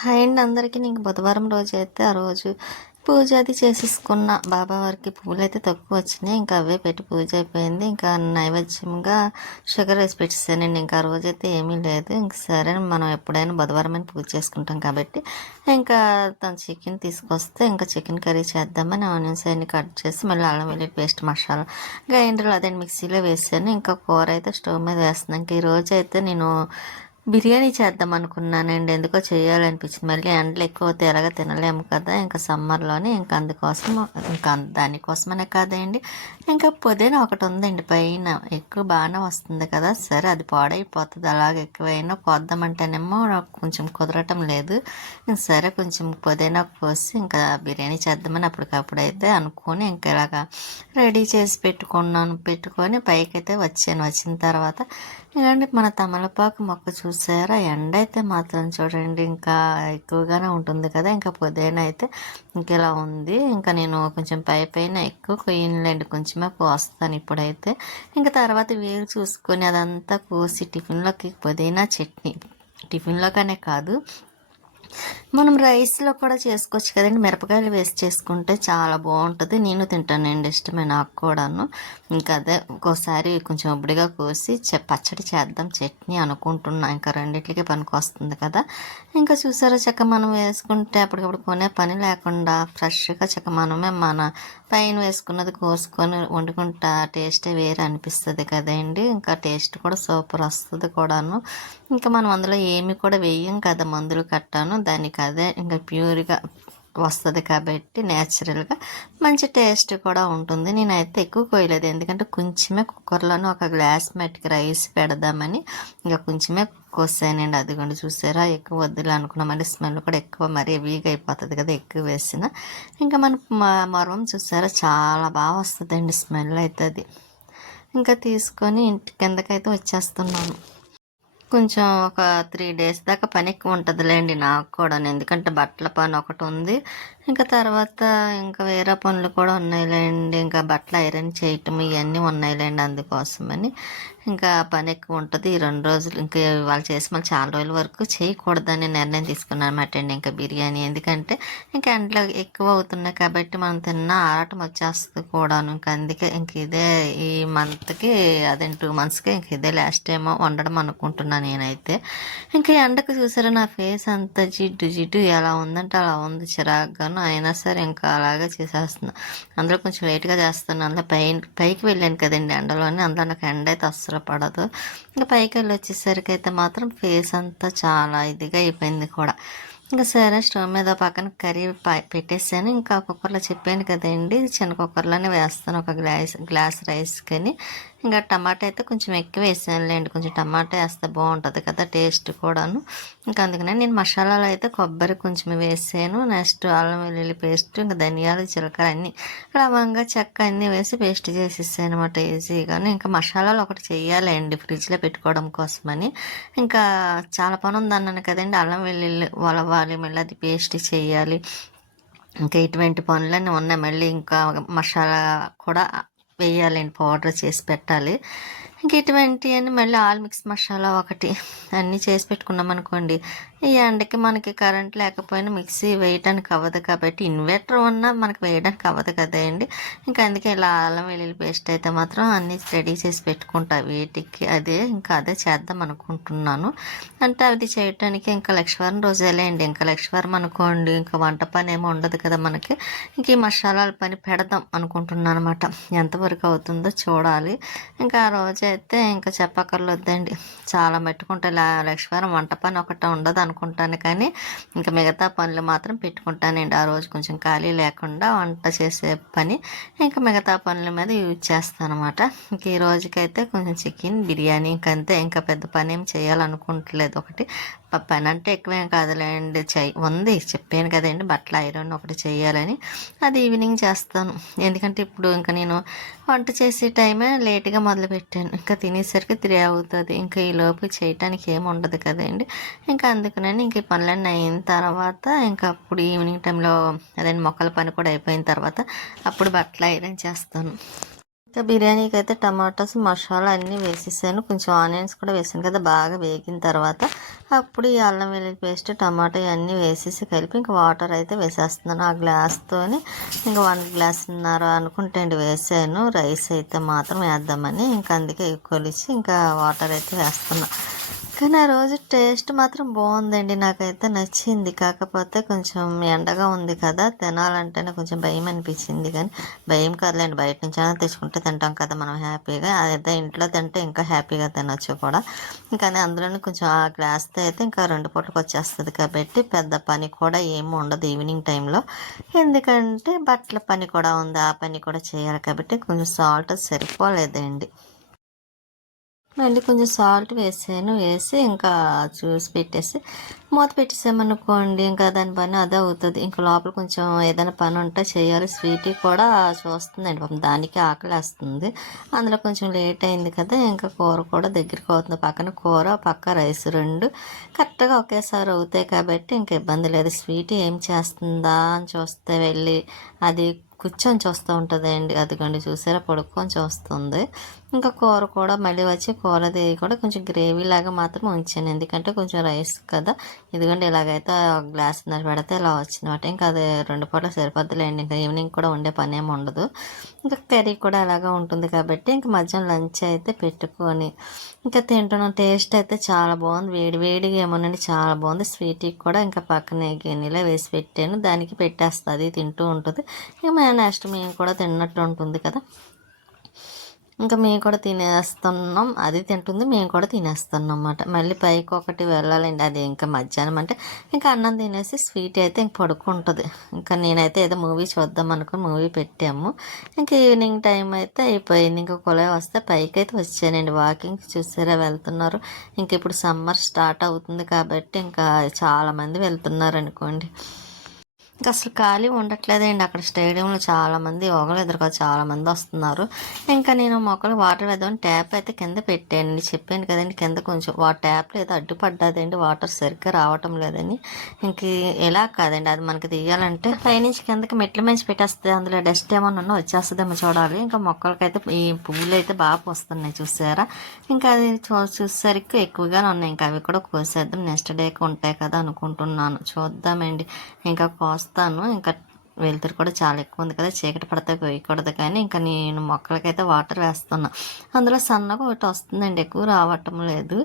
Hi అండి అందరికీ. నీకు బుధవారం రోజు అయితే ఆ రోజు పూజ అది చేసేసుకున్న. బాబావారికి పూలైతే తక్కువ వచ్చినాయి. ఇంకా అవే పెట్టి పూజ అయిపోయింది. ఇంకా నైవేద్యంగా షుగర్ వేసి పెట్టేసానండి. ఇంకా ఆ రోజైతే ఏమీ లేదు. ఇంక సరే మనం ఎప్పుడైనా బుధవారం పూజ చేసుకుంటాం కాబట్టి ఇంకా తను చికెన్ తీసుకొస్తే ఇంకా చికెన్ కర్రీ చేద్దామని ఆనియన్స్ అన్ని కట్ చేసి మళ్ళీ అల్లం వెల్లుల్లి పేస్ట్ మసాలా గ్రైండర్లో అదే మిక్సీలో వేసాను. ఇంకా కూర అయితే స్టవ్ మీద వేస్తున్నాను. ఇంక ఈ రోజు అయితే నేను బిర్యానీ చేద్దాం అనుకున్నానండి. ఎందుకో చేయాలనిపించింది. మళ్ళీ ఎండలు ఎక్కువ అవుతే ఎలాగ తినలేము కదా ఇంకా సమ్మర్లోని. ఇంకా అందుకోసం ఇంకా దానికోసమనే కాదండి, ఇంకా పుదీనా ఒకటి ఉందండి పైన. ఎక్కువ బాగానే వస్తుంది కదా, సరే అది పాడైపోతుంది అలాగే ఎక్కువైనా కోద్దామంటేనేమో నాకు కొంచెం కుదరటం లేదు. సరే కొంచెం పుదీనా కోసి ఇంకా బిర్యానీ చేద్దామని అప్పటికప్పుడైతే అనుకొని ఇంకా ఇలాగా రెడీ చేసి పెట్టుకొని పైకైతే వచ్చాను. వచ్చిన తర్వాత ఇలాంటి మన తమలపాకు మొక్క చూసారా, ఎండ అయితే మాత్రం చూడండి ఇంకా ఎక్కువగానే ఉంటుంది కదా. ఇంకా పుదీనా అయితే ఇంక ఇలా ఉంది. ఇంకా నేను కొంచెం పైన ఎక్కువ కొయ్యనులేండి, కొంచెమే కోస్తాను ఇప్పుడైతే. ఇంకా తర్వాత వీలు చూసుకొని అదంతా కోసి టిఫిన్లోకి పుదీనా చట్నీ, టిఫిన్లోకనే కాదు మనం రైస్లో కూడా చేసుకోవచ్చు కదండి. మిరపకాయలు వేసి చేసుకుంటే చాలా బాగుంటుంది. నేను తింటానండి, ఇష్టమే నాకు కూడాను. ఇంకా అదే ఒక్కోసారి కొంచెం ఉబ్బడిగా కోసి పచ్చడి చేద్దాం చట్నీ అనుకుంటున్నా. ఇంకా రెండిట్లకి పనికి వస్తుంది కదా. ఇంకా చూసారా చక్క మనం వేసుకుంటే అప్పటికప్పుడు కొనే పని లేకుండా ఫ్రెష్గా చక్క మనమే మన పైన వేసుకున్నది కోసుకొని వండుకుంటా టేస్టే వేరే అనిపిస్తుంది కదండి. ఇంకా టేస్ట్ కూడా సూపర్ వస్తుంది కూడాను. ఇంకా మనం అందులో ఏమి కూడా వేయం కదా మందులు కట్టాను, దానికి అదే ఇంకా ప్యూర్గా వస్తుంది కాబట్టి నేచురల్గా మంచి టేస్ట్ కూడా ఉంటుంది. నేనైతే ఎక్కువ కోయలేదు, ఎందుకంటే కొంచెమే కుక్కర్లోనే ఒక గ్లాస్ మట్టికి రైస్ పెడదామని ఇంకా కొంచెమే కోసానండి. అదిగోండి చూసారా, ఎక్కువ వద్దులే అనుకున్నాం. మళ్ళీ స్మెల్ కూడా ఎక్కువ మరీ వీగ్ అయిపోతుంది కదా ఎక్కువ వేసిన. ఇంకా మన మరం చూసారా చాలా బాగా వస్తుందండి స్మెల్ అవుతుంది. ఇంకా తీసుకొని ఇంటి కిందకైతే వచ్చేస్తున్నాను. కొంచెం ఒక 3 డేస్ దాకా పని ఎక్కువ ఉంటుందిలేండి నాకు కూడా, ఎందుకంటే బట్టల పని ఒకటి ఉంది. ఇంకా తర్వాత ఇంకా వేరే పనులు కూడా ఉన్నాయిలేండి. ఇంకా బట్టలు ఐరన్ చేయటం ఇవన్నీ ఉన్నాయిలేండి, అందుకోసమని ఇంకా పని ఎక్కువ ఉంటుంది ఈ 2 రోజులు. ఇంకా వాళ్ళు చేసి మళ్ళీ చాలా రోజుల వరకు చేయకూడదని నిర్ణయం తీసుకున్నాను అనమాట అండి. ఇంకా బిర్యానీ ఎందుకంటే ఇంకా ఎండలు ఎక్కువ అవుతున్నాయి కాబట్టి మనం తిన్న ఆరాటం వచ్చేస్తుంది కూడాను. ఇంకా అందుకే ఇంక ఇదే ఈ మంత్కి అదే 2 మంత్స్కి ఇంక ఇదే లాస్ట్ టైం వండడం అనుకుంటున్నాను నేనైతే. ఇంకా ఎండకు చూసారా నా ఫేస్ అంతా జిడ్డు జిడ్డు ఎలా ఉందంటే అలా ఉంది, చిరాగ్గాను. అయినా సరే ఇంకా అలాగే చేసేస్తున్నా. అందులో కొంచెం లేట్గా చేస్తాను. అందులో పైకి వెళ్ళాను కదండి ఎండలోని, అందులో నాకు ఎండ అయితే అస్సలు పడదు. ఇంకా పైకి వెళ్ళి వచ్చేసరికి అయితే మాత్రం ఫేస్ అంతా చాలా ఇదిగా అయిపోయింది కూడా. ఇంకా సరే స్టవ్ మీద పక్కన కర్రీ పెట్టేసాను. ఇంకా కుక్కర్లో చెప్పాను కదండి, చిన్న కుక్కర్లోనే వేస్తాను ఒక గ్లాస్ రైస్ కానీ. ఇంకా టమాటా అయితే కొంచెం ఎక్కువ వేసానులేండి, కొంచెం టమాటా వేస్తే బాగుంటుంది కదా టేస్ట్ కూడాను. ఇంకా అందుకనే నేను మసాలాలు అయితే కొబ్బరి కొంచెం వేసాను, నెక్స్ట్ అల్లం వెల్లుల్లి పేస్ట్, ఇంకా ధనియాలు జీలకర్ర అన్నీ లవంగా చెక్క అన్నీ వేసి పేస్ట్ చేసేసాను అనమాట ఈజీగాను. ఇంకా మసాలాలు ఒకటి చెయ్యాలండి ఫ్రిడ్జ్లో పెట్టుకోవడం కోసమని. ఇంకా చాలా పని ఉందన్నాను కదండి, అల్లం వెల్లుల్లి వలవాలి, మళ్ళీ అది పేస్ట్ చేయాలి. ఇంకా ఇటువంటి పనులన్నీ ఉన్నాయి. మళ్ళీ ఇంకా మసాలా కూడా వేయాలండి, పౌడర్ చేసి పెట్టాలి. ఇంక ఇటువంటివన్నీ మళ్ళీ ఆల్ మిక్స్ మసాలా ఒకటి అన్నీ చేసి పెట్టుకున్నాం అనుకోండి, ఈ ఎండకి మనకి కరెంట్ లేకపోయినా మిక్సీ వేయడానికి అవ్వదు కాబట్టి, ఇన్వర్టర్ ఉన్నా మనకి వేయడానికి అవ్వదు కదండి. ఇంకా అందుకే ఇలా అల్లం వెల్లుల్లి పేస్ట్ అయితే మాత్రం అన్నీ రెడీ చేసి పెట్టుకుంటా వీటికి. అదే చేద్దాం అనుకుంటున్నాను. అంటే అది చేయటానికి ఇంకా లక్షవారం రోజేలే అండి. ఇంకా లక్షవారం అనుకోండి ఇంకా వంట పని ఏమో ఉండదు కదా మనకి. ఇంక ఈ మసాలాల పని పెడదాం అనుకుంటున్నాను అనమాట. ఎంతవరకు అవుతుందో చూడాలి. ఇంకా ఆ రోజైతే ఇంకా చెప్పక్కర్లేదండి, చాలా పెట్టుకుంటే లక్షవారం వంట పని ఒకటి ఉండదు అనుకుంటాను కానీ ఇంకా మిగతా పనులు మాత్రం పెట్టుకుంటానండి. ఆ రోజు కొంచెం ఖాళీ లేకుండా వంట చేసే పని ఇంకా మిగతా పనుల మీద యూజ్ చేస్తాను అనమాట. ఇంక ఈ రోజుకైతే కొంచెం చికెన్ బిర్యానీ ఇంకంతే. ఇంకా పెద్ద పని ఏం చేయాలనుకుంటలేదు. ఒకటి పని అంటే ఎక్కువేం కాదులేండి, ఉంది చెప్పాను కదండి బట్టల ఐరన్ ఒకటి చేయాలని, అది ఈవినింగ్ చేస్తాను. ఎందుకంటే ఇప్పుడు ఇంకా నేను వంట చేసే టైమే లేట్గా మొదలుపెట్టాను, ఇంకా తినేసరికి 3 అవుతుంది. ఇంకా ఈ లోపు చేయటానికి ఏమి ఉండదు కదండి. ఇంకా అందుకని ఇంక ఈ పనులన్నీ అయిన తర్వాత ఇంకా అప్పుడు ఈవినింగ్ టైంలో అదే మొక్కల పని కూడా అయిపోయిన తర్వాత అప్పుడు బట్టలు ఐరన్ చేస్తాను. ఇంకా బిర్యానీకి అయితే టమాటాస్ మసాలా అన్నీ వేసేసాను, కొంచెం ఆనియన్స్ కూడా వేసాను కదా. బాగా వేగిన తర్వాత అప్పుడు ఈ అల్లం వెల్లుల్లి పేస్ట్ టమాటా ఇవన్నీ వేసేసి కలిపి ఇంకా వాటర్ అయితే వేసేస్తున్నాను. ఆ గ్లాస్తోని ఇంకా 1 గ్లాసున్నర అనుకుంటే అండి వేసాను. రైస్ అయితే మాత్రం వేద్దామని ఇంకా అందుకే కొలిచి ఇంకా వాటర్ అయితే వేస్తున్నా. కానీ ఆ రోజు టేస్ట్ మాత్రం బాగుందండి, నాకైతే నచ్చింది. కాకపోతే కొంచెం ఎండగా ఉంది కదా, తినాలంటేనే కొంచెం భయం అనిపించింది. కానీ భయం కాదులేండి, బయట నుంచి అయినా తెచ్చుకుంటే తింటాం కదా మనం హ్యాపీగా. అదే ఇంట్లో తింటే ఇంకా హ్యాపీగా తినొచ్చు కూడా. ఇంకా అందులోనే కొంచెం ఆ గ్లాస్తో అయితే ఇంకా 2 పూటలకు వచ్చేస్తుంది కాబట్టి పెద్ద పని కూడా ఏమి ఉండదు ఈవినింగ్ టైంలో. ఎందుకంటే బట్టల పని కూడా ఉంది, ఆ పని కూడా చేయాలి కాబట్టి కొంచెం సాల్ట్ సరిపోలేదండి. మళ్ళీ కొంచెం సాల్ట్ వేసాను, వేసి ఇంకా చూసి పెట్టేసి మూత పెట్టేసామనుకోండి ఇంకా దాని పని అదే అవుతుంది. ఇంకా లోపల కొంచెం ఏదైనా పని ఉంటే చేయాలి. స్వీటీ కూడా చూస్తుందండి పాపం, దానికి ఆకలేస్తుంది. అందులో కొంచెం లేట్ అయింది కదా, ఇంకా కూర కూడా దగ్గరికి అవుతుంది. పక్కన కూర పక్క రైస్ 2 కరెక్ట్గా ఒకేసారి అవుతాయి కాబట్టి ఇంకా ఇబ్బంది లేదు. స్వీటీ ఏం చేస్తుందా అని చూస్తే వెళ్ళి అది కూర్చొని చూస్తూ ఉంటుంది అండి. అదిగోండి చూసారా, పడుకొని చూస్తుంది. ఇంకా కూర కూడా మళ్ళీ వచ్చి కూరది కూడా కొంచెం గ్రేవీ లాగా మాత్రం ఉంచాను, ఎందుకంటే కొంచెం రైస్ కదా. ఇదిగోండి ఇలాగైతే గ్లాస్ పెడితే ఇలా వచ్చిందన్నమాట. ఇంకా అది 2 పూటలు సరిపోద్దులేండి, ఇంకా ఈవినింగ్ కూడా ఉండే పని ఏమి ఉండదు. ఇంకా కర్రీ కూడా అలాగా ఉంటుంది కాబట్టి ఇంకా మధ్యాహ్నం లంచ్ అయితే పెట్టుకొని ఇంకా తింటున్నాం. టేస్ట్ అయితే చాలా బాగుంది, వేడి వేడిగా ఏమోనండి చాలా బాగుంది. స్వీట్కి కూడా ఇంకా పక్కనే గిన్నెలో వేసి పెట్టాను, దానికి పెట్టేస్తుంది, తింటూ ఉంటుంది. ఇక నెక్స్ట్ మేము కూడా తిన్నట్టు ఉంటుంది కదా. ఇంకా మేము కూడా తినేస్తున్నాం, అది తింటుంది, మేము కూడా తినేస్తున్నాం అన్నమాట. మళ్ళీ పైకి ఒకటి వెళ్ళాలండి, అది ఇంకా మధ్యాహ్నం అంటే ఇంకా అన్నం తినేసి స్వీట్ అయితే ఇంక పడుకుంటుంది. ఇంకా నేనైతే ఏదో మూవీ చూద్దాం అనుకుని మూవీ పెట్టాము. ఇంకా ఈవినింగ్ టైం అయితే అయిపోయింది. ఇంకా కొలై వస్తే పైకి అయితే వచ్చానండి. వాకింగ్ చూసారా వెళ్తున్నారు. ఇంక ఇప్పుడు సమ్మర్ స్టార్ట్ అవుతుంది కాబట్టి ఇంకా చాలామంది వెళ్తున్నారు అనుకోండి. ఇంకా అసలు ఖాళీ ఉండట్లేదండి. అక్కడ స్టేడియంలో చాలామంది యోగాలు ఎదురుగా చాలామంది వస్తున్నారు. ఇంకా నేను మొక్కలు వాటర్ వేద్దామని ట్యాప్ అయితే కింద పెట్టానండి. చెప్పాను కదండి, కింద కొంచెం ట్యాప్లో ఏదో అడ్డుపడ్డదండి, వాటర్ సరిగ్గా రావటం లేదని. ఇంక ఎలా కాదండి, అది మనకి తీయాలంటే పైనుంచి కిందకి మెట్ల మంచి పెట్టేస్తుంది, అందులో డస్ట్ ఏమన్నా వచ్చేస్తుందేమో చూడాలి. ఇంకా మొక్కలకైతే ఈ పువ్వులు అయితే బాగా వస్తున్నాయి చూసారా. ఇంకా అది చూసేసరికి ఎక్కువగానే ఉన్నాయి. ఇంకా అవి కూడా కోసేద్దాం, నెక్స్ట్ డేకి ఉంటాయి కదా అనుకుంటున్నాను. చూద్దామండి, ఇంకా కోస్తాను. ఇంకా వెలుతురు కూడా చాలా ఎక్కువ ఉంది కదా, చీకటి పడితే పోయకూడదు. కానీ ఇంకా నేను మొక్కలకైతే వాటర్ వేస్తున్నా. అందులో సన్నగా ఒకటి వస్తుందండి, ఎక్కువ రావటం లేదు.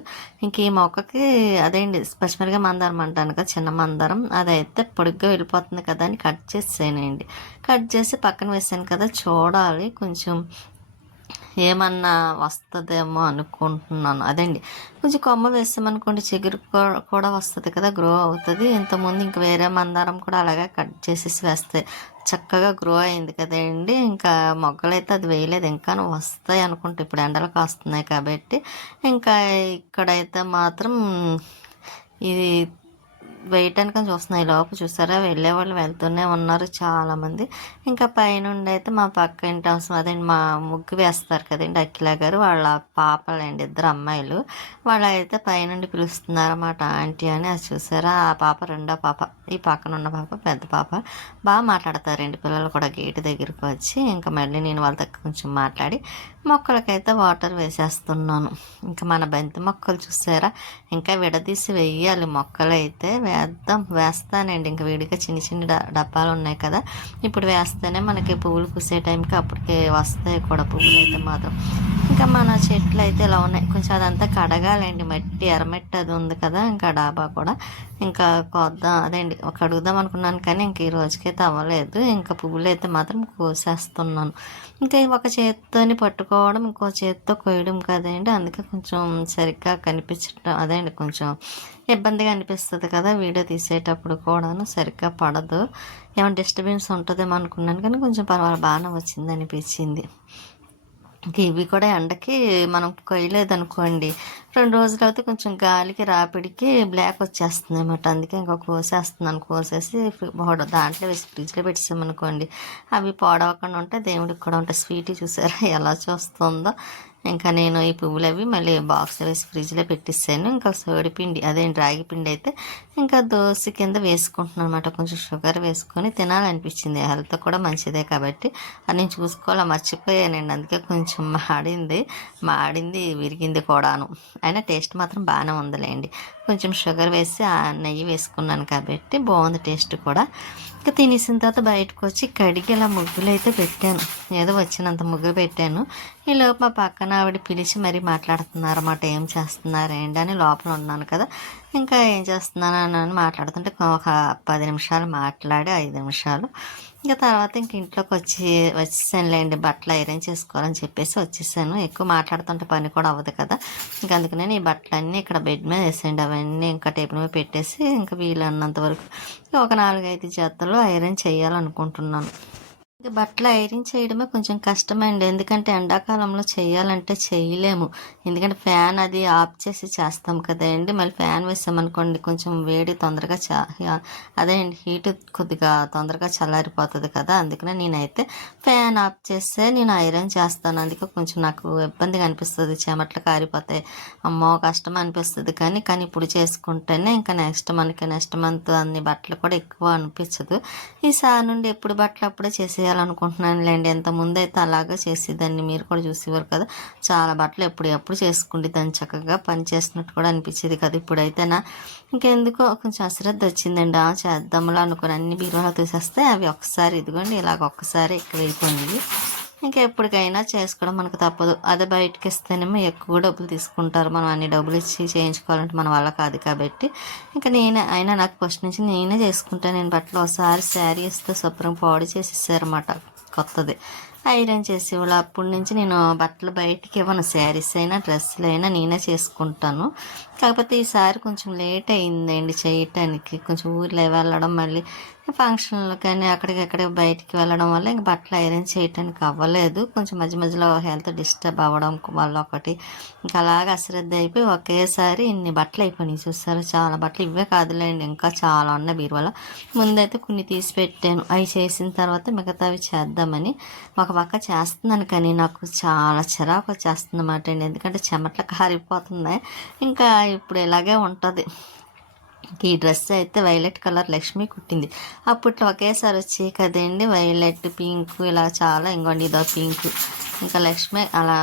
ఇంక ఈ మొక్కకి అదేంటి పచ్చిమిరగా మందారం అంటాను కదా, చిన్న మందారం, అదైతే పొడుగ్గా వెళ్ళిపోతుంది కదా అని కట్ చేసేనండి. కట్ చేసి పక్కన వేసాను కదా, చూడాలి కొంచెం ఏమన్నా వస్తుందేమో అనుకుంటున్నాను. అదండి కొంచెం కొమ్మ వేసామనుకోండి చిగురు కూడా వస్తుంది కదా, గ్రో అవుతుంది. ఇంతకుముందు ఇంక వేరే మందారం కూడా అలాగే కట్ చేసేసి వేస్తాయి, చక్కగా గ్రో అయింది కదండి. ఇంకా మొగ్గలైతే అది వేయలేదు, ఇంకా వస్తాయి అనుకుంటే ఇప్పుడు ఎండలు కాస్తున్నాయి కాబట్టి. ఇంకా ఇక్కడైతే మాత్రం ఇది వేయటానికని చూస్తున్నాయి. లోపు చూసారా వెళ్ళే వాళ్ళు వెళ్తూనే ఉన్నారు చాలామంది. ఇంకా పైనుండి అయితే మా పక్క ఇంటి అవసరం అదండి, మా ముగ్గు వేస్తారు కదండి అఖిల గారు, వాళ్ళ పాపలండి, 2 అమ్మాయిలు. వాళ్ళైతే పైనుండి పిలుస్తున్నారు అన్నమాట ఆంటీ అని. అది చూసారా, ఆ పాప రెండో పాప, ఈ పక్కన ఉన్న పాప పెద్ద పాప. బాగా మాట్లాడతారండి పిల్లలు కూడా గేటు దగ్గరికి వచ్చి. ఇంకా మళ్ళీ నేను వాళ్ళ దగ్గర కొంచెం మాట్లాడి మొక్కలకైతే వాటర్ వేసేస్తున్నాను. ఇంకా మన బంతి మొక్కలు చూసారా, ఇంకా విడదీసి వేయాలి మొక్కలు అయితే. వేస్తానండి, ఇంకా విడిగా చిన్న చిన్న డబ్బాలు ఉన్నాయి కదా, ఇప్పుడు వేస్తేనే మనకి పువ్వులు పూసే టైంకి అప్పటికే వస్తాయి కూడా పువ్వులు అయితే మాత్రం. ఇంకా మన చెట్లు అయితే ఇలా ఉన్నాయి, కొంచెం అదంతా కడగాలండి, మట్టి ఎర్రమట్టి అది ఉంది కదా, ఇంకా డాబా కూడా ఇంకా కొద్దాం అదేండి కడుగుదాం అనుకున్నాను కానీ ఇంక ఈ రోజుకైతే అవ్వలేదు. ఇంకా పువ్వులు అయితే మాత్రం కోసేస్తున్నాను. ఇంకా ఒక చేతితోని పట్టుకోవడం, ఇంకో చేతితో కొయ్యడం కదండి, అందుకే కొంచెం సరిగ్గా కనిపించడం అదేండి కొంచెం ఇబ్బందిగా అనిపిస్తుంది కదా, వీడియో తీసేటప్పుడు కూడాను సరిగ్గా పడదు. ఏమైనా డిస్టర్బెన్స్ ఉంటుందేమో అనుకున్నాను కానీ కొంచెం పర్వాలేదు, బాగానే వచ్చింది అనిపించింది. ఇవి కూడా ఎండకి మనం కొయ్యలేదనుకోండి 2 రోజులు అయితే కొంచెం గాలికి రాపిడికి బ్లాక్ వచ్చేస్తుంది అన్నమాట. అందుకే ఇంకా కోసేస్తున్నాను, కోసేసి దాంట్లో వేసి ఫ్రిడ్జ్లో పెట్టేసామనుకోండి అవి పాడవకుండా ఉంటే దేవుడికి కూడా ఉంటాయి. స్వీటీ చూసారా ఎలా చూస్తుందో, ఇంకా నేను ఈ పువ్వులు అవి మళ్ళీ బాక్స్ వేసి ఫ్రిడ్జ్లో పెట్టిస్తాను. ఇంకా సోడిపిండి అదే రాగి పిండి అయితే ఇంకా దోశ కింద వేసుకుంటున్నాను అనమాట. కొంచెం షుగర్ వేసుకొని తినాలనిపించింది, హెల్త్ కూడా మంచిదే కాబట్టి అది నేను చూసుకోవాలా మర్చిపోయానండి. అందుకే కొంచెం మాడింది విరిగింది కూడాను. అయినా టేస్ట్ మాత్రం బాగానే ఉందిలేండి. కొంచెం షుగర్ వేసి ఆ నెయ్యి వేసుకున్నాను కాబట్టి బాగుంది టేస్ట్ కూడా. ఇంకా తినేసిన తర్వాత బయటకు వచ్చి కడిగి ఇలా ముగ్గులు అయితే పెట్టాను, ఏదో వచ్చినంత ముగ్గులు పెట్టాను. ఈలోపు మా పక్కన ఆవిడ పిలిచి మరీ మాట్లాడుతున్నారన్నమాట. ఏం చేస్తున్నారు ఏంటి అని. లోపల ఉన్నాను కదా, ఇంకా ఏం చేస్తున్నాను అని మాట్లాడుతుంటే ఒక 10 నిమిషాలు మాట్లాడి 5 నిమిషాలు ఇంకా తర్వాత ఇంక ఇంట్లోకి వచ్చేసానులేండి. బట్టలు ఐరన్ చేసుకోవాలని చెప్పేసి వచ్చేసాను. ఎక్కువ మాట్లాడుతుంటే పని కూడా అవ్వదు కదా, ఇంకా అందుకనే ఈ బట్టలన్నీ ఇక్కడ బెడ్ మీద వేసేయండి. అవన్నీ ఇంకా టేబుల్ మీద పెట్టేసి ఇంకా వీలన్నంత వరకు ఒక 4-5 జతలు ఐరన్ చేయాలనుకుంటున్నాను. ఇంక బట్టలు ఐరన్ చేయడమే కొంచెం కష్టమండి. ఎందుకంటే ఎండాకాలంలో చేయాలంటే చేయలేము. ఎందుకంటే ఫ్యాన్ అది ఆఫ్ చేసి చేస్తాం కదండి. మళ్ళీ ఫ్యాన్ వేసామనుకోండి కొంచెం వేడి తొందరగా అదే అండి హీట్ కొద్దిగా తొందరగా చల్లారిపోతుంది కదా. అందుకనే నేనైతే ఫ్యాన్ ఆఫ్ చేస్తే నేను ఐరన్ చేస్తాను. అందుకే కొంచెం నాకు ఇబ్బందిగా అనిపిస్తుంది, చెమట్లు కారిపోతాయి, అమ్మో కష్టం అనిపిస్తుంది. కానీ ఇప్పుడు చేసుకుంటేనే ఇంకా నెక్స్ట్ మంత్ అన్ని బట్టలు కూడా ఎక్కువ అనిపించదు. ఈసారి నుండి ఎప్పుడు బట్టలు అప్పుడే చేసేయాలనుకుంటున్నాను లేండి. ఎంత ముందైతే అలాగా చేసేదాన్ని, మీరు కూడా చూసేవారు కదా. చాలా బట్టలు ఎప్పుడు చేసుకుంటే దాన్ని చక్కగా పని చేసినట్టు కూడా అనిపించేది కదా. ఇప్పుడైతేనా ఇంకెందుకో కొంచెం అశ్రద్ధ వచ్చిందండి. చేద్దాంలో అనుకుని అన్ని బీరువాలో తీసేస్తే అవి ఒక్కసారి ఇదిగోండి ఇలాగ ఒక్కసారి ఎక్కువైపోయింది. ఇంకా ఎప్పటికైనా చేసుకోవడం మనకు తప్పదు. అదే బయటకి ఇస్తేనేమో ఎక్కువ డబ్బులు తీసుకుంటారు. మనం అన్ని డబ్బులు ఇచ్చి చేయించుకోవాలంటే మన వల్ల కాదు కాబట్టి ఇంకా అయినా నాకు ఫస్ట్ నుంచి నేనే చేసుకుంటాను. నేను బట్టలు ఒకసారి శారీ ఇస్తే శుభ్రం పాడు చేసి ఇస్తారన్నమాట, కొత్తది ఐరన్ చేసేవాళ్ళు. అప్పటి నుంచి నేను బట్టలు బయటికి ఇవ్వను, శారీస్ అయినా డ్రెస్సులు అయినా నేనే చేసుకుంటాను. కాకపోతే ఈసారి కొంచెం లేట్ అయిందండి చేయటానికి. కొంచెం ఊర్లో వెళ్ళడం, మళ్ళీ ఫంక్షన్లు కానీ అక్కడికి బయటికి వెళ్ళడం వల్ల ఇంక బట్టలు ఐరన్ చేయటానికి అవ్వలేదు. కొంచెం మధ్యలో హెల్త్ డిస్టర్బ్ అవ్వడం వల్ల ఒకటి ఇంకా అలాగా అశ్రద్ధ అయిపోయి ఒకేసారి ఇన్ని బట్టలు అయిపోయినాయి. చూస్తారు చాలా బట్టలు, ఇవే కాదులేండి ఇంకా చాలా ఉన్నాయి బీరువాలో. ముందైతే కొన్ని తీసి పెట్టాను, అవి చేసిన తర్వాత మిగతావి చేద్దామని ఒక పక్క చేస్తున్నాను. కానీ నాకు చాలా చిరాకు వచ్చేస్తుంది అన్నమాట అండి. ఎందుకంటే చెమటలు కారిపోతున్నాయి. ఇంకా ఇప్పుడు ఇలాగే ఉంటుంది. ఈ డ్రెస్ అయితే వైలెట్ కలర్ లక్ష్మి కుట్టింది. అప్పట్లో ఒకేసారి వచ్చి కదండి వైలెట్, పింక్ ఇలా చాలా. ఇంకోండి ఇదో పింక్. ఇంకా లక్ష్మి అలా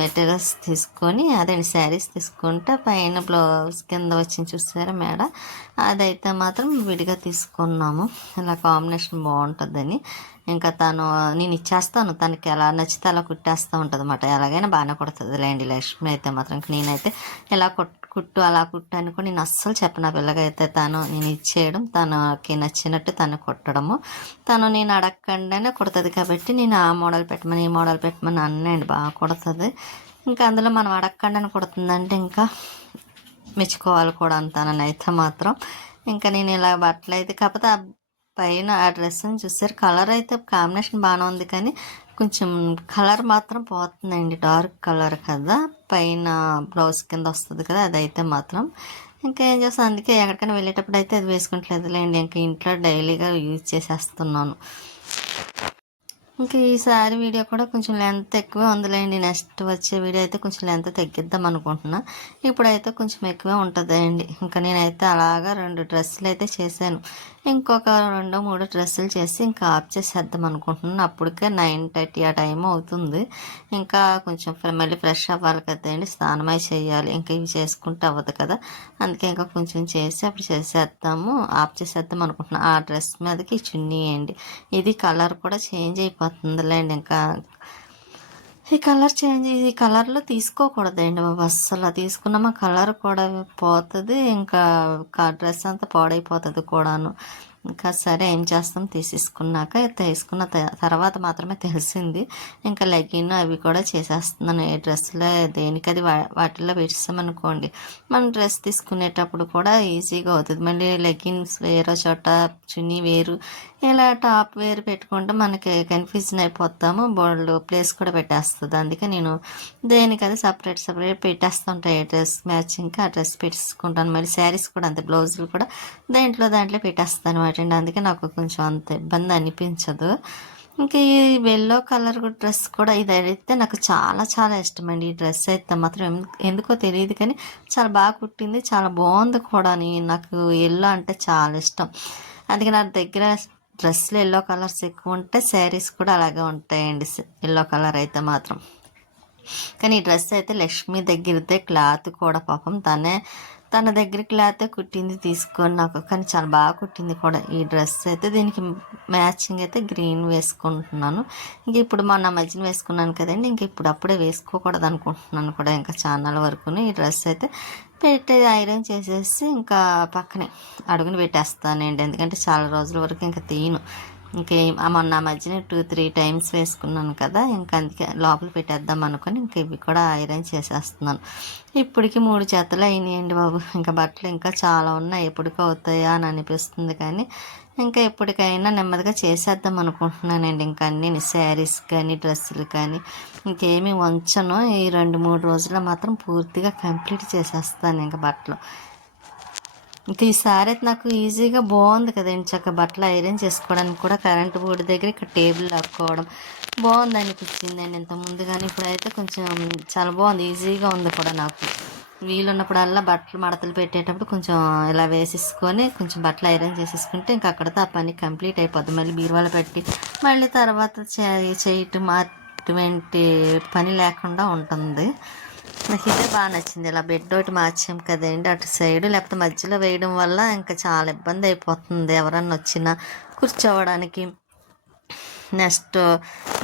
మెటీరియల్స్ తీసుకొని అదే శారీస్ తీసుకుంటే పైన బ్లౌజ్ కింద వచ్చింది చూసారా మేడ, అదైతే మాత్రం విడిగా తీసుకున్నాము. ఇలా కాంబినేషన్ బాగుంటుందని ఇంకా నేను ఇచ్చేస్తాను, తనకి ఎలా నచ్చితే అలా కుట్టేస్తూ ఉంటుంది అన్నమాట. ఎలాగైనా బాగానే కుడుతుంది లేండి లక్ష్మి అయితే మాత్రం. నేనైతే ఇలా కుట్టు అలా కుట్టు అనుకో నేను అస్సలు చెప్పను. ఆ పిల్లగైతే నేను ఇచ్చేయడం, తనకి నచ్చినట్టు తను కుట్టడము. నేను అడగకుండానే కుడుతుంది కాబట్టి నేను ఆ మోడల్ పెట్టమని ఈ మోడల్ పెట్టమని అన్నాండి, బాగా కుడుతుంది. ఇంకా అందులో మనం అడగకుండానే కుడుతుందంటే ఇంకా మెచ్చుకోవాలి కూడా అంతానైతే మాత్రం. ఇంకా నేను ఇలా బట్టలు అయితే కాకపోతే పైన ఆ డ్రెస్ని చూసారు, కలర్ అయితే కాంబినేషన్ బాగానే ఉంది కానీ కొంచెం కలర్ మాత్రం పోతుందండి. డార్క్ కలర్ కదా, పైన బ్లౌజ్ కింద వస్తుంది కదా, అదైతే మాత్రం ఇంకా ఏం చేస్తాను. అందుకే ఎక్కడికైనా వెళ్ళేటప్పుడు అయితే అది వేసుకుంటలేదులేండి. ఇంకా ఇంట్లో డైలీగా యూజ్ చేసేస్తున్నాను. ఇంకా ఈసారి వీడియో కూడా కొంచెం లెంత్ ఎక్కువే ఉందిలేండి. నెక్స్ట్ వచ్చే వీడియో అయితే కొంచెం లెంత్ తగ్గిద్దాం అనుకుంటున్నా. ఇప్పుడైతే కొంచెం ఎక్కువే ఉంటుందండి. ఇంకా నేనైతే అలాగా 2 డ్రెస్సులు అయితే చేశాను. ఇంకొక 2-3 డ్రెస్సులు చేసి ఇంకా ఆఫ్ చేసేద్దాం అనుకుంటున్నాను. అప్పటికే 9:30 ఆ టైం అవుతుంది. ఇంకా కొంచెం మళ్ళీ ఫ్రెష్ అవ్వాలి కదండి, స్నానమై చేయాలి. ఇంకా ఇవి చేసుకుంటే అవ్వదు కదా, అందుకే ఇంకా కొంచెం చేసి అప్పుడు చేసేద్దాము, ఆఫ్ చేసేద్దాం అనుకుంటున్నాను. ఆ డ్రెస్ మీదకి చున్నీ అండి, ఇది కలర్ కూడా చేంజ్ అయిపోతుందిలేండి. ఇంకా ఈ కలర్లో తీసుకోకూడదండి బాబు, అస్సలు తీసుకున్నామా కలర్ కూడా పోతుంది. ఇంకా డ్రెస్ అంతా పాడైపోతుంది కూడాను. ఇంకా సరే ఏం చేస్తాం, తీసుకున్న తర్వాత మాత్రమే తెలిసింది. ఇంకా లెగిన్ అవి కూడా చేసేస్తున్నాను. ఏ డ్రెస్లో దేనికి అది వాటిల్లో పెట్టేస్తామనుకోండి, మనం డ్రెస్ తీసుకునేటప్పుడు కూడా ఈజీగా అవుతుంది. మళ్ళీ లెగిన్స్ వేరే చోట, చున్నీ వేరు, ఇలా టాప్ వేరు పెట్టుకుంటే మనకి కన్ఫ్యూజన్ అయిపోతాము. బోల్డ్ ప్లేస్ కూడా పెట్టేస్తుంది. అందుకే నేను దేనికది సపరేట్ పెట్టేస్తుంటాయి. డ్రెస్ మ్యాచింగ్కి ఆ డ్రెస్ పెట్టేసుకుంటాను. మళ్ళీ శారీస్ కూడా అంతే, బ్లౌజులు కూడా దాంట్లో పెట్టేస్తాను అనమాట అండి. అందుకే నాకు కొంచెం అంత ఇబ్బంది అనిపించదు. ఇంకా ఈ ఎల్లో కలర్ డ్రెస్ కూడా ఇదైతే నాకు చాలా చాలా ఇష్టమండి. ఈ డ్రెస్ అయితే మాత్రం ఎందుకో తెలియదు కానీ చాలా బాగా కుట్టింది, చాలా బాగుంది కూడా. నాకు ఎల్లో అంటే చాలా ఇష్టం. అందుకే నా దగ్గర డ్రెస్సులు ఎల్లో కలర్స్ ఎక్కువ ఉంటే శారీస్ కూడా అలాగే ఉంటాయండి, ఎల్లో కలర్ అయితే మాత్రం. కానీ ఈ డ్రెస్ అయితే లక్ష్మి దగ్గరదే, క్లాత్ కూడా పాపం తన దగ్గర క్లాత్ కుట్టింది తీసుకొని నాకు, కానీ చాలా బాగా కుట్టింది కూడా ఈ డ్రెస్ అయితే. దీనికి మ్యాచింగ్ అయితే గ్రీన్ వేసుకుంటున్నాను. ఇంక ఇప్పుడు మొన్న మధ్యన వేసుకున్నాను కదండి, ఇంక ఇప్పుడు అప్పుడే వేసుకోకూడదు అనుకుంటున్నాను కూడా ఇంకా చాలా వరకు. ఈ డ్రెస్ అయితే పెట్టి ఐరన్ చేసేసి ఇంకా పక్కనే అడుగుని పెట్టేస్తానండి, ఎందుకంటే చాలా రోజుల వరకు ఇంకా తీయను. మొన్న మధ్యన 2-3 టైమ్స్ వేసుకున్నాను కదా, ఇంకా అందుకే లోపల పెట్టేద్దాం అనుకుని ఇంక ఇవి కూడా ఐరన్ చేసేస్తున్నాను. ఇప్పటికి 3 జతలు అయినాయండి బాబు. ఇంకా బట్టలు ఇంకా చాలా ఉన్నాయి, ఎప్పటికీ అవుతాయా అని అనిపిస్తుంది. కానీ ఇంకా ఎప్పటికైనా నెమ్మదిగా చేసేద్దాం అనుకుంటున్నానండి. ఇంకా అన్ని శారీస్ కానీ డ్రెస్సులు కానీ ఇంకేమీ వంచను. ఈ 2-3 రోజుల్లో మాత్రం పూర్తిగా కంప్లీట్ చేసేస్తాను ఇంకా బట్టలు. ఇంకా ఈసారి అయితే నాకు ఈజీగా బాగుంది కదండి, చక్క బట్టలు ఐరన్ చేసుకోవడానికి కూడా కరెంటు బోర్డు దగ్గర ఇక్కడ టేబుల్ లాక్కోవడం బాగుంది అనిపించిందండి ఇంత ముందు. కానీ ఇప్పుడైతే కొంచెం చాలా బాగుంది, ఈజీగా ఉంది కూడా. నాకు వీలున్నప్పుడల్లా బట్టలు మడతలు పెట్టేటప్పుడు కొంచెం ఇలా వేసేసుకొని కొంచెం బట్టలు ఐరన్ చేసేసుకుంటే ఇంకా అక్కడితో ఆ పని కంప్లీట్ అయిపోద్ది. మళ్ళీ బీరువాలో పెట్టి మళ్ళీ తర్వాత చేయటం అటువంటి పని లేకుండా ఉంటుంది. నాకు ఇదే బాగా నచ్చింది. ఇలా బెడ్ ఒకటి మార్చాం కదండి అటు సైడు, లేకపోతే మధ్యలో వేయడం వల్ల ఇంకా చాలా ఇబ్బంది అయిపోతుంది ఎవరన్నా వచ్చినా కూర్చోవడానికి. నెక్స్ట్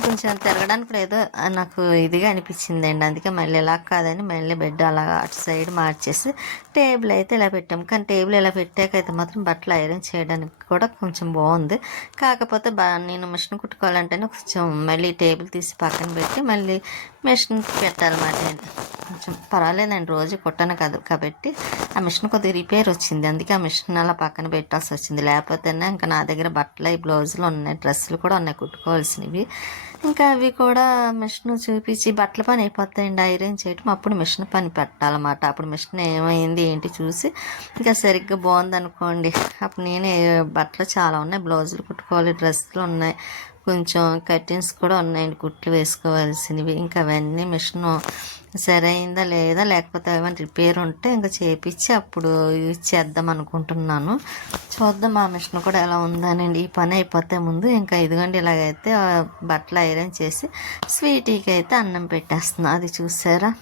కొంచెం తిరగడానికి కూడా ఏదో నాకు ఇదిగా అనిపించిందండి, అందుకే మళ్ళీ ఇలా కాదని మళ్ళీ బెడ్ అలా అటు సైడ్ మార్చేసి టేబుల్ అయితే ఇలా పెట్టాం. కానీ టేబుల్ ఇలా పెట్టాకైతే మాత్రం బట్టలు ఐరన్ చేయడానికి కూడా కొంచెం బాగుంది. కాకపోతే నేను మిషన్ కుట్టుకోవాలంటేనే కొంచెం మళ్ళీ టేబుల్ తీసి పక్కన పెట్టి మళ్ళీ మిషన్ పెట్టాలన్నమాట. కొంచెం పర్వాలేదండి, రోజు కుట్టను కాదు కాబట్టి ఆ మిషన్ కొద్దిగా రిపేర్ వచ్చింది, అందుకే ఆ మిషన్ అలా పక్కన పెట్టాల్సి వచ్చింది. లేకపోతేనే ఇంకా నా దగ్గర బట్టలు బ్లౌజులు ఉన్నాయి, డ్రెస్సులు కూడా ఉన్నాయి కుట్టుకోవాల్సినవి. ఇంకా అవి కూడా మిషన్ చూపించి బట్టల పని అయిపోతాయండి ఐరన్ చేయటం, అప్పుడు మిషన్ పని పెట్టాలన్నమాట. అప్పుడు మిషన్ ఏమైంది ఏంటి చూసి ఇంకా సరిగ్గా బాగుందనుకోండి, అప్పుడు నేనే బట్టలు చాలా ఉన్నాయి, బ్లౌజులు కుట్టుకోవాలి, డ్రెస్సులు ఉన్నాయి, కొంచెం కటిన్స్ కూడా ఉన్నాయండి కుట్లు వేసుకోవాల్సినవి. ఇంకా అవన్నీ మిషన్ సరైందా లేదా లేకపోతే ఏమైనా రిపేర్ ఉంటే ఇంకా చేపించి అప్పుడు యూజ్ చేద్దాం అనుకుంటున్నాను. చూద్దాం ఆ మిషన్ కూడా ఎలా ఉందనండి. ఈ పని అయిపోతే ముందు ఇంకా ఇదిగోండి ఇలాగైతే బట్టలు ఐరన్ చేసి స్వీటీకి అయితే అన్నం పెట్టేస్తున్నాను. అది చూసారా,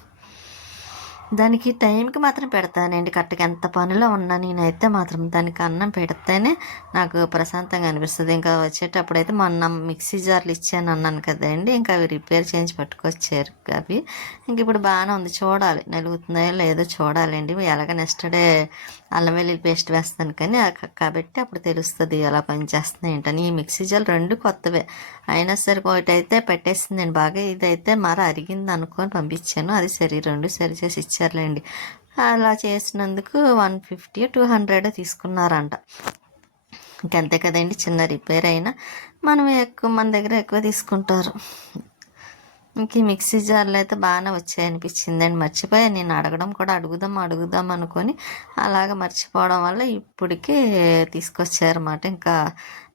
దానికి టైంకి మాత్రం పెడతానండి కరెక్ట్గా. ఎంత పనిలో ఉన్నా నేనైతే మాత్రం దానికి అన్నం పెడితేనే నాకు ప్రశాంతంగా అనిపిస్తుంది. ఇంకా వచ్చేటప్పుడు అయితే మొన్న మిక్సీ జార్లు ఇచ్చాను అన్నాను కదండి, ఇంకా అవి రిపేర్ చేయించి పట్టుకొచ్చారు అవి. ఇంక ఇప్పుడు బాగానే ఉంది, చూడాలి నలుగుతున్నాయో లేదో చూడాలండి. ఎలాగ నెక్స్ట్ డే అల్లం వెల్లుల్లి పేస్ట్ వేస్తాను కానీ కాబట్టి అప్పుడు తెలుస్తుంది ఎలా పనిచేస్తున్నాయి ఏంటని. ఈ మిక్సీ జార్లు 2 కొత్తవే అయినా సరే ఒకటి అయితే పెట్టేసిందండి బాగా, ఇదైతే మర అరిగింది అనుకొని పంపించాను, అది సరి 2 సరి చేసి ఇచ్చారులేండి. అలా చేసినందుకు 150-200 తీసుకున్నారంట. ఇంకంతే కదండి, చిన్న రిపేర్ అయినా మన దగ్గర ఎక్కువ తీసుకుంటారు. ఇంక ఈ మిక్సీ జార్లు అయితే బాగానే వచ్చాయి అనిపించిందండి. మర్చిపోయాను నేను అడగడం కూడా, అడుగుదాం అనుకొని అలాగ మర్చిపోవడం వల్ల ఇప్పటికే తీసుకొచ్చారన్నమాట. ఇంకా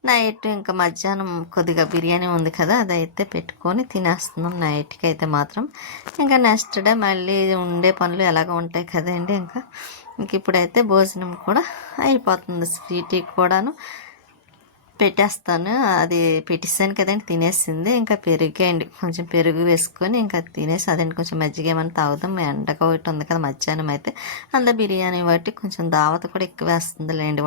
నైట్ ఇంకా మధ్యాహ్నం కొద్దిగా బిర్యానీ ఉంది కదా, అదైతే పెట్టుకొని తినేస్తున్నాం నైట్కి అయితే మాత్రం. ఇంకా నెక్స్ట్ డే మళ్ళీ ఉండే పనులు ఎలాగ ఉంటాయి కదండి. ఇంక ఇప్పుడైతే భోజనం కూడా అయిపోతుంది, స్వీటీ కూడాను పెట్టేస్తాను. అది పెట్టేసాను కదండి, తినేసింది. ఇంకా పెరిగేయండి, కొంచెం పెరుగు వేసుకొని ఇంకా తినేసి అదండి కొంచెం మజ్జిగ ఏమైనా తాగుదాం, ఎండగా ఒకటి ఉంది కదా మధ్యాహ్నం అయితే. బిర్యానీ బట్టి కొంచెం దావత కూడా ఎక్కువ వేస్తుంది లేండి.